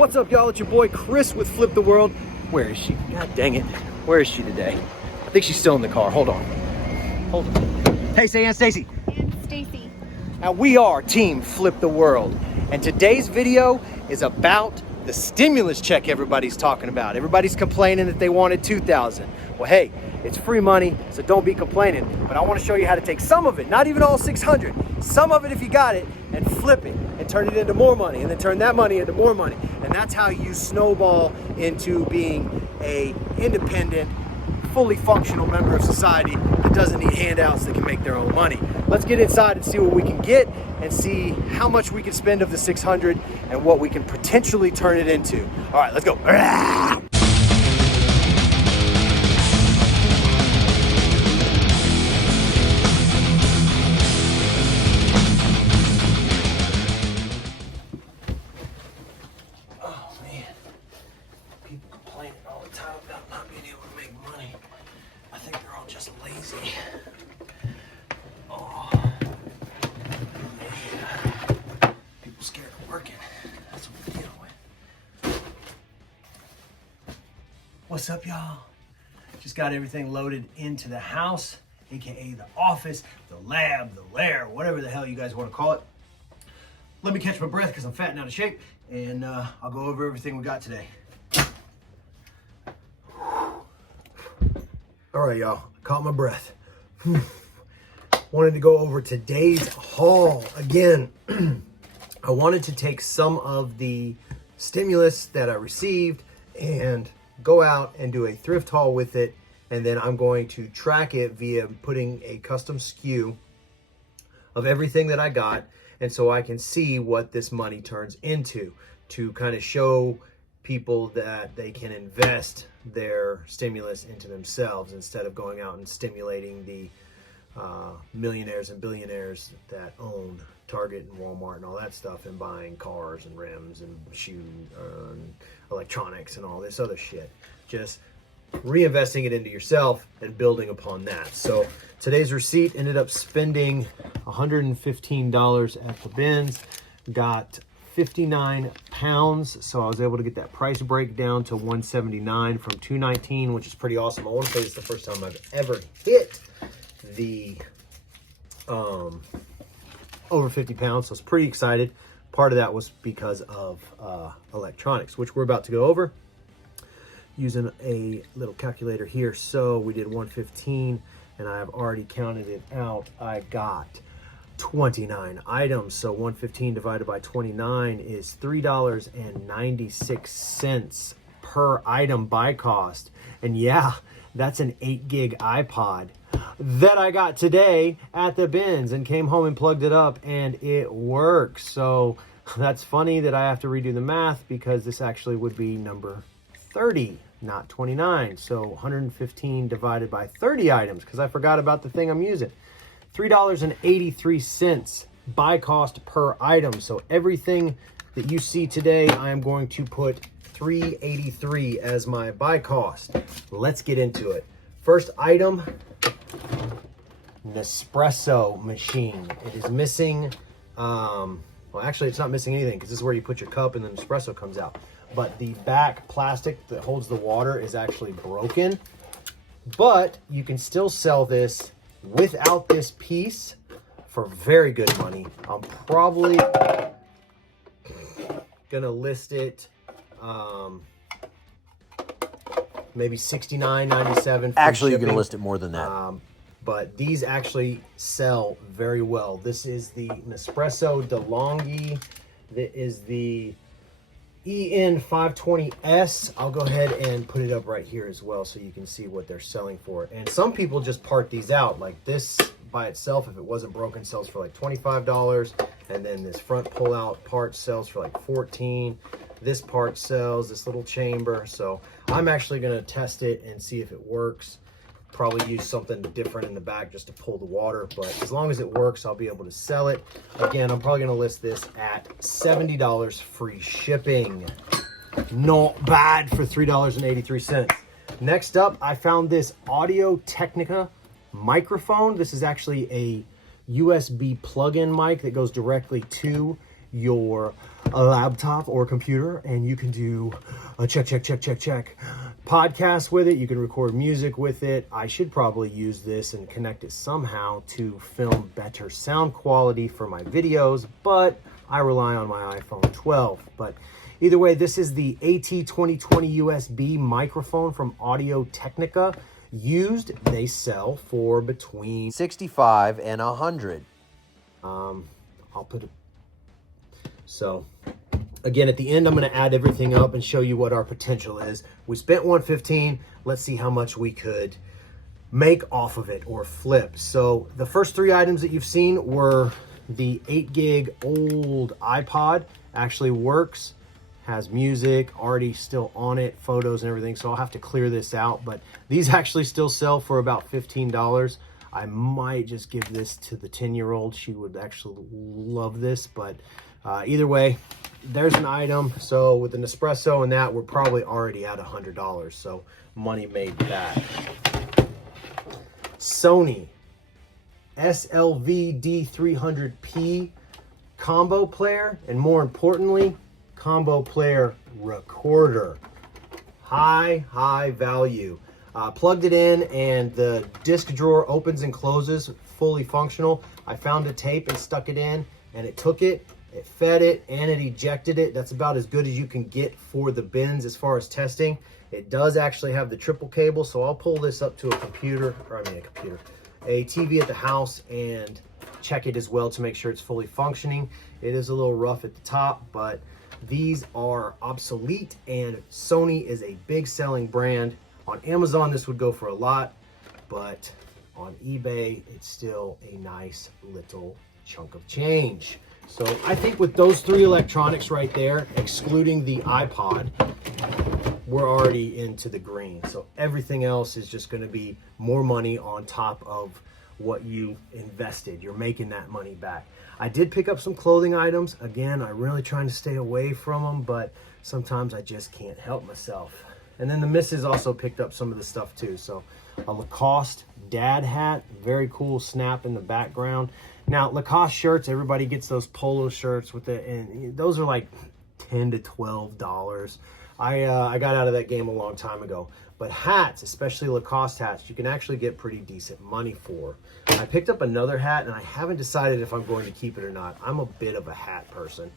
What's up, y'all? It's your boy Chris with Flip the World. Where is she? God dang it. Where is she today? I think she's still in the car. Hold on. Hey, say Aunt Stacy. And Stacy. Now we are Team Flip the World. And today's video is about the stimulus check everybody's talking about. Everybody's complaining that they wanted $2,000. Well, hey, it's free money, so don't be complaining. But I want to show you how to take some of it, not even all 600, some of it if you got it, and flip it and turn it into more money, and then turn that money into more money. And that's how you snowball into being a independent, fully functional member of society that doesn't need handouts, that can make their own money. Let's get inside and see what we can get and see how much we can spend of the 600 and what we can potentially turn it into. All right, let's go. Oh man, people complaining all the time about not being able to make money. I think they're all just lazy. Oh, yeah. People scared of working. That's what we're dealing with. What's up, y'all? Just got everything loaded into the house, aka the office, the lab, the lair, whatever the hell you guys want to call it. Let me catch my breath because I'm fat and out of shape, and I'll go over everything we got today. All right, y'all, caught my breath. Wanted to go over today's haul again. I wanted to take some of the stimulus that I received and go out and do a thrift haul with it, and then I'm going to track it via putting a custom SKU of everything that I got, and so I can see what this money turns into, to kind of show people that they can invest their stimulus into themselves instead of going out and stimulating the millionaires and billionaires that own Target and Walmart and all that stuff, and buying cars and rims and shoes and electronics and all this other shit. Just reinvesting it into yourself and building upon that. So today's receipt ended up spending $115 at the bins. Got 59 pounds, so I was able to get that price break down to $179 from $219, which is pretty awesome. I want to say it's the first time I've ever hit the over 50 pounds, so I was pretty excited. Part of that was because of electronics, which we're about to go over using a little calculator here. So we did 115, and I have already counted it out. I got 29 items, so 115 divided by 29 is $3.96 per item buy cost. And yeah, that's an 8 gig iPod that I got today at the bins and came home and plugged it up, and it works. So that's funny that I have to redo the math, because this actually would be number 30, not 29. So 115 divided by 30 items, because I forgot about the thing I'm using. $3.83 buy cost per item. So everything that you see today, I am going to put $3.83 as my buy cost. Let's get into it. First item, Nespresso machine. It is missing, well, actually it's not missing anything, because this is where you put your cup and the Nespresso comes out. But the back plastic that holds the water is actually broken. But you can still sell this without this piece for very good money. I'm probably gonna list it maybe $69.97. Actually, you're gonna list it more than that. But these actually sell very well. This is the Nespresso Delonghi. That is the EN520S. I'll go ahead and put it up right here as well, so you can see what they're selling for. And some people just part these out. Like this by itself, if it wasn't broken, sells for like $25. And then this front pull-out part sells for like $14. This part sells, this little chamber. So I'm actually gonna test it and see if it works. Probably use something different in the back just to pull the water, but as long as it works, I'll be able to sell it. Again, I'm probably gonna list this at $70 free shipping. Not bad for $3.83. Next up, I found this Technica microphone. This is actually a USB plug-in mic that goes directly to your a laptop or computer, and you can do a check podcast with it. You can record music with it. I should probably use this and connect it somehow to film better sound quality for my videos, but I rely on my iPhone 12. But either way, this is the AT2020 USB microphone from Technica. Used, they sell for between 65 and 100. I'll put it. So again, at the end, I'm going to add everything up and show you what our potential is. We spent $115. Let's see how much we could make off of it or flip. So the first three items that you've seen were the 8 gig old iPod. Actually works, has music already still on it, photos and everything. So I'll have to clear this out, but these actually still sell for about $15. I might just give this to the 10-year-old. She would actually love this, but either way, there's an item. So with the Nespresso and that, we're probably already at $100. So money made back. Sony SLV D300P combo player, and more importantly, combo player recorder. High value. Plugged it in and the disc drawer opens and closes, fully functional. I found a tape and stuck it in, and it took it, it fed it, and it ejected it. That's about as good as you can get for the bins as far as testing. It does actually have the triple cable, so I'll pull this up to a TV at the house and check it as well to make sure it's fully functioning. It is a little rough at the top, but these are obsolete, and Sony is a big selling brand. On Amazon, this would go for a lot, but on eBay, it's still a nice little chunk of change. So I think with those three electronics right there, excluding the iPod, we're already into the green. So everything else is just going to be more money on top of what you invested. You're making that money back. I did pick up some clothing items. Again, I'm really trying to stay away from them, but sometimes I just can't help myself. And then the missus also picked up some of the stuff too. So a Lacoste dad hat, very cool snap in the background. Now Lacoste shirts, everybody gets those polo shirts with it, and those are like $10 to $12. I got out of that game a long time ago. But hats, especially Lacoste hats, you can actually get pretty decent money for. I picked up another hat, and I haven't decided if I'm going to keep it or not. I'm a bit of a hat person.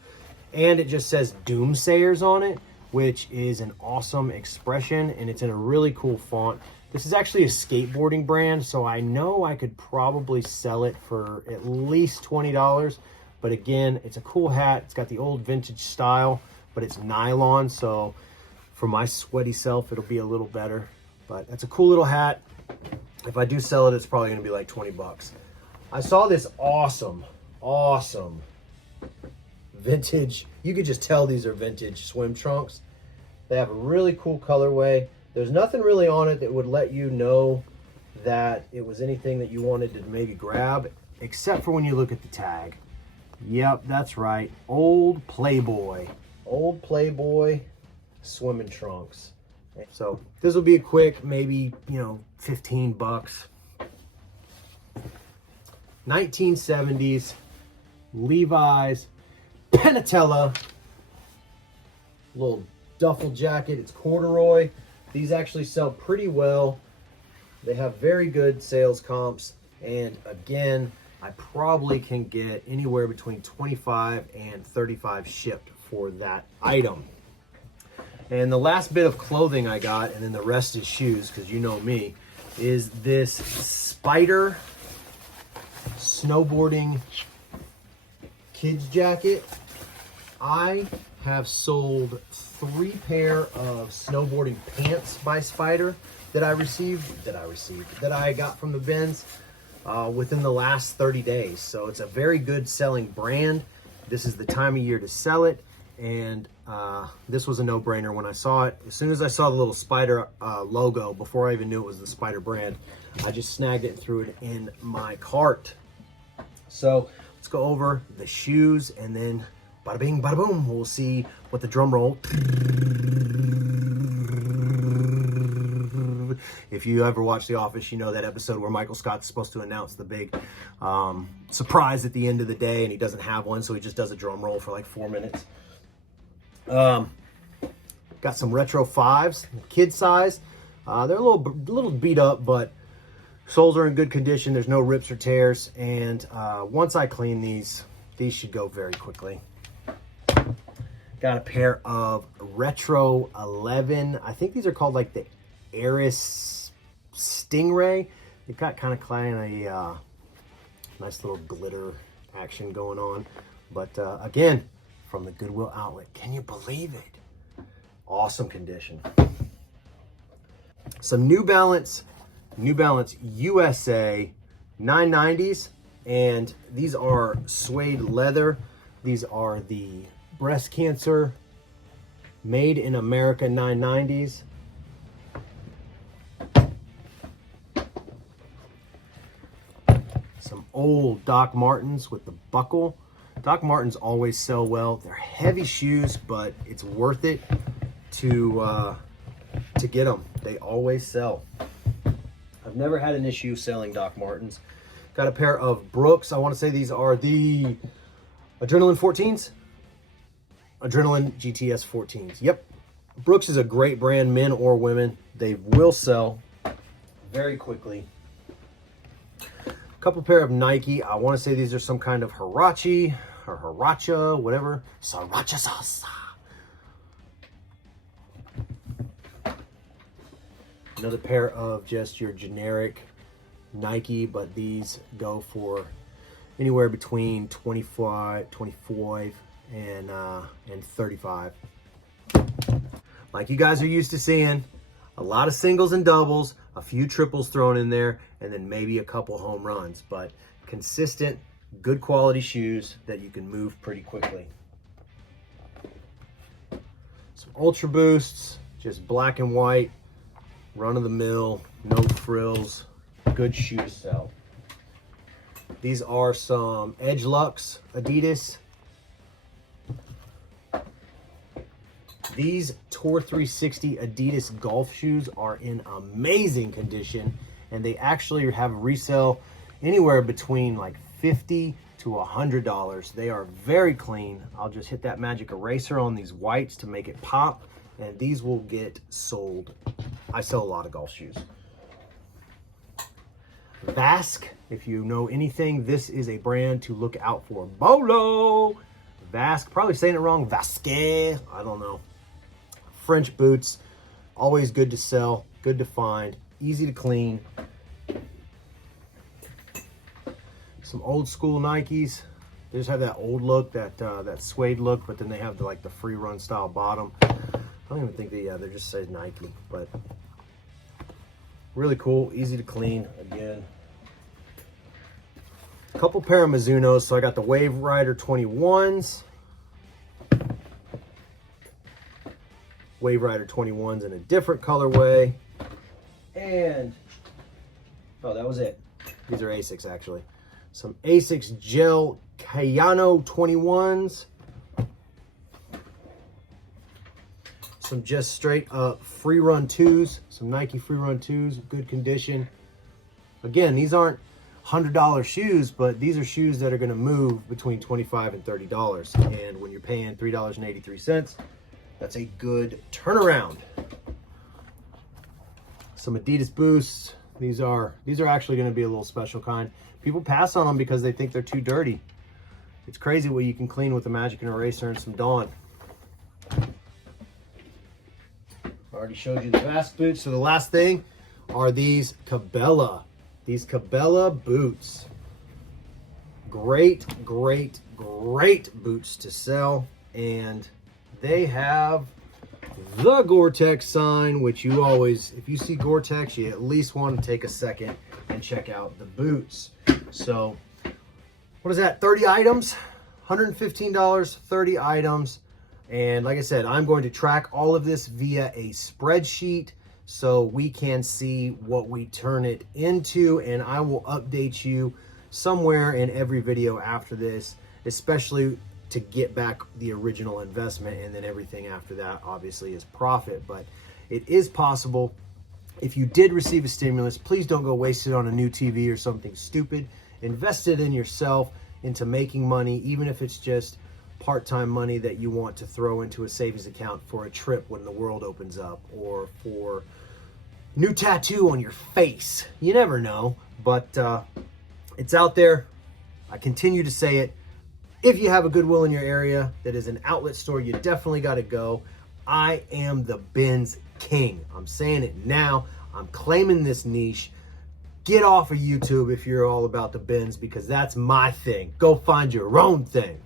And it just says Doomsayers on it, which is an awesome expression, and it's in a really cool font. This is actually a skateboarding brand, so I know I could probably sell it for at least $20. But again, it's a cool hat. It's got the old vintage style, but it's nylon, so for my sweaty self, it'll be a little better. But that's a cool little hat. If I do sell it, it's probably gonna be like 20 bucks. I saw this awesome vintage, you could just tell these are vintage swim trunks. They have a really cool colorway. There's nothing really on it that would let you know that it was anything that you wanted to maybe grab, except for when you look at the tag. Yep, that's right, old Playboy swimming trunks. So this will be a quick, maybe, 15 bucks. 1970s Levi's Penatella little duffel jacket. It's corduroy. These actually sell pretty well. They have very good sales comps, and again, I probably can get anywhere between 25 and 35 shipped for that item. And the last bit of clothing I got, and then the rest is shoes, because you know me, is this Spider snowboarding kids jacket. I have sold 3 pair of snowboarding pants by Spider that I got from the bins within the last 30 days. So it's a very good selling brand. This is the time of year to sell it, and this was a no-brainer when I saw it. As soon as I saw the little Spider logo, before I even knew it was the Spider brand, I just snagged it and threw it in my cart. So let's go over the shoes, and then bada bing, bada boom, we'll see what the drum roll. If you ever watch The Office, you know that episode where Michael Scott's supposed to announce the big surprise at the end of the day, and he doesn't have one, so he just does a drum roll for like 4 minutes. Got some retro 5s, kid size. They're a little beat up, but soles are in good condition. There's no rips or tears. And once I clean these should go very quickly. Got a pair of retro 11. I think these are called like the Eris Stingray. They've got kind of a nice little glitter action going on. But again, from the Goodwill outlet. Can you believe it? Awesome condition. Some New Balance USA 990s, and these are suede leather. These are the breast cancer made in America 990s. Some old Doc Martens with the buckle. Doc Martens always sell well. They're heavy shoes, but it's worth it to get them. They always sell. I've never had an issue selling Doc Martens. Got a pair of Brooks. I want to say these are the Adrenaline 14s. Adrenaline GTS 14s. Yep. Brooks is a great brand, men or women. They will sell very quickly. Couple pair of Nike. I want to say these are some kind of Hirachi or Hiracha, whatever. Sriracha salsa. Another pair of just your generic Nike, but these go for anywhere between 25 and 35. Like you guys are used to seeing, a lot of singles and doubles, a few triples thrown in there, and then maybe a couple home runs, but consistent, good quality shoes that you can move pretty quickly. Some Ultra Boosts, just black and white, run of the mill, no frills, good shoe to sell. These are some Edge Lux Adidas. These Tour 360 Adidas golf shoes are in amazing condition, and they actually have resale anywhere between like $50 to $100. They are very clean. I'll just hit that magic eraser on these whites to make it pop, and these will get sold. I sell a lot of golf shoes. Vask, if you know anything, this is a brand to look out for. Bolo! Vask, probably saying it wrong. Vasque, I don't know. French boots, always good to sell, good to find, easy to clean. Some old school Nikes. They just have that old look, that suede look, but then they have the free run style bottom. I don't even think they just say Nike, but really cool, easy to clean. Again, a couple pair of Mizunos. So I got the Wave Rider 21s. Wave Rider 21s in a different colorway. And, oh, that was it. These are Asics, actually. Some Asics Gel Kayano 21s. Some just straight up free run 2s. Some Nike free run 2s, good condition. Again, these aren't $100 shoes, but these are shoes that are going to move between $25 and $30. And when you're paying $3.83, that's a good turnaround. Some Adidas Boosts. These are actually going to be a little special kind. People pass on them because they think they're too dirty. It's crazy what you can clean with a magic and eraser and some Dawn. Already showed you the Vask boots. So the last thing are these Cabela. These Cabela boots. Great, great, great boots to sell. And they have the Gore-Tex sign, which you always, if you see Gore-Tex, you at least want to take a second and check out the boots. So what is that? 30 items, $115, 30 items. And like I said, I'm going to track all of this via a spreadsheet so we can see what we turn it into, and I will update you somewhere in every video after this, especially to get back the original investment, and then everything after that obviously is profit. But it is possible. If you did receive a stimulus, please don't go waste it on a new TV or something stupid. Invest it in yourself, into making money, even if it's just part-time money that you want to throw into a savings account for a trip when the world opens up, or for new tattoo on your face. You never know, but it's out there. I continue to say it. If you have a Goodwill in your area that is an outlet store, you definitely got to go. I am the bins king. I'm saying it now. I'm claiming this niche. Get off of YouTube if you're all about the bins, because that's my thing. Go find your own thing.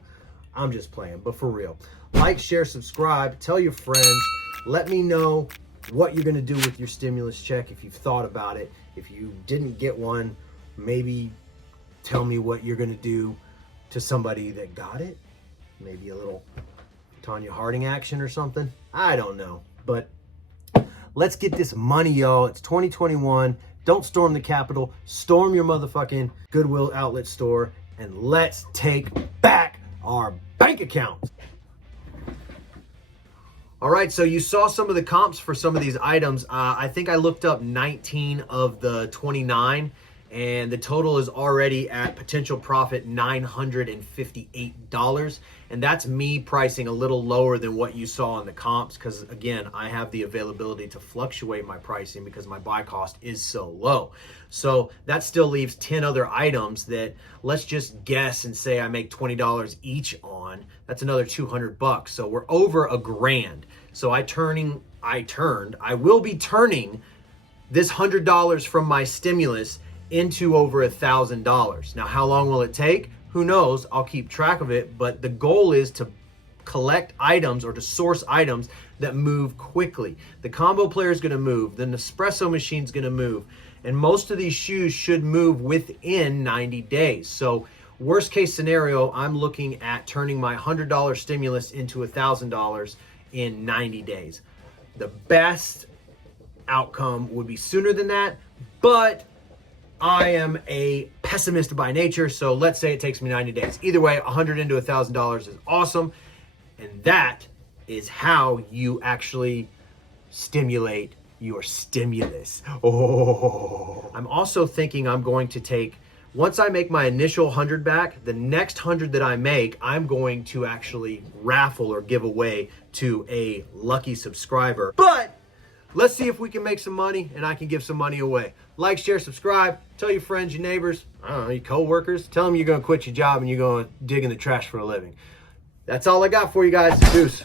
I'm just playing, but for real. Like, share, subscribe, tell your friends. Let me know what you're gonna do with your stimulus check if you've thought about it. If you didn't get one, maybe tell me what you're gonna do to somebody that got it. Maybe a little Tanya Harding action or something. I don't know, but let's get this money, y'all. It's 2021. Don't storm the Capitol. Storm your motherfucking Goodwill outlet store, and let's take back our bank accounts. All right, so you saw some of the comps for some of these items. I think I looked up 19 of the 29, and the total is already at potential profit $958. And that's me pricing a little lower than what you saw in the comps, because again, I have the availability to fluctuate my pricing because my buy cost is so low. So that still leaves 10 other items that, let's just guess and say I make $20 each on. That's another 200 bucks. So we're over $1,000. So I will be turning this $100 from my stimulus into over $1,000. Now, how long will it take? Who knows? I'll keep track of it, but the goal is to collect items or to source items that move quickly. The combo player is going to move. The Nespresso machine is going to move. And most of these shoes should move within 90 days. So worst case scenario, I'm looking at turning my $100 stimulus into $1,000 in 90 days. The best outcome would be sooner than that, but I am a pessimist by nature, so let's say it takes me 90 days. Either way, $100 into $1,000 is awesome, and that is how you actually stimulate your stimulus. Oh, I'm also thinking I'm going to take, once I make my initial 100 back, the next 100 that I make, I'm going to actually raffle or give away to a lucky subscriber. But let's see if we can make some money and I can give some money away. Like, share, subscribe. Tell your friends, your neighbors, I don't know, your coworkers. Tell them you're going to quit your job and you're going to dig in the trash for a living. That's all I got for you guys. Deuce.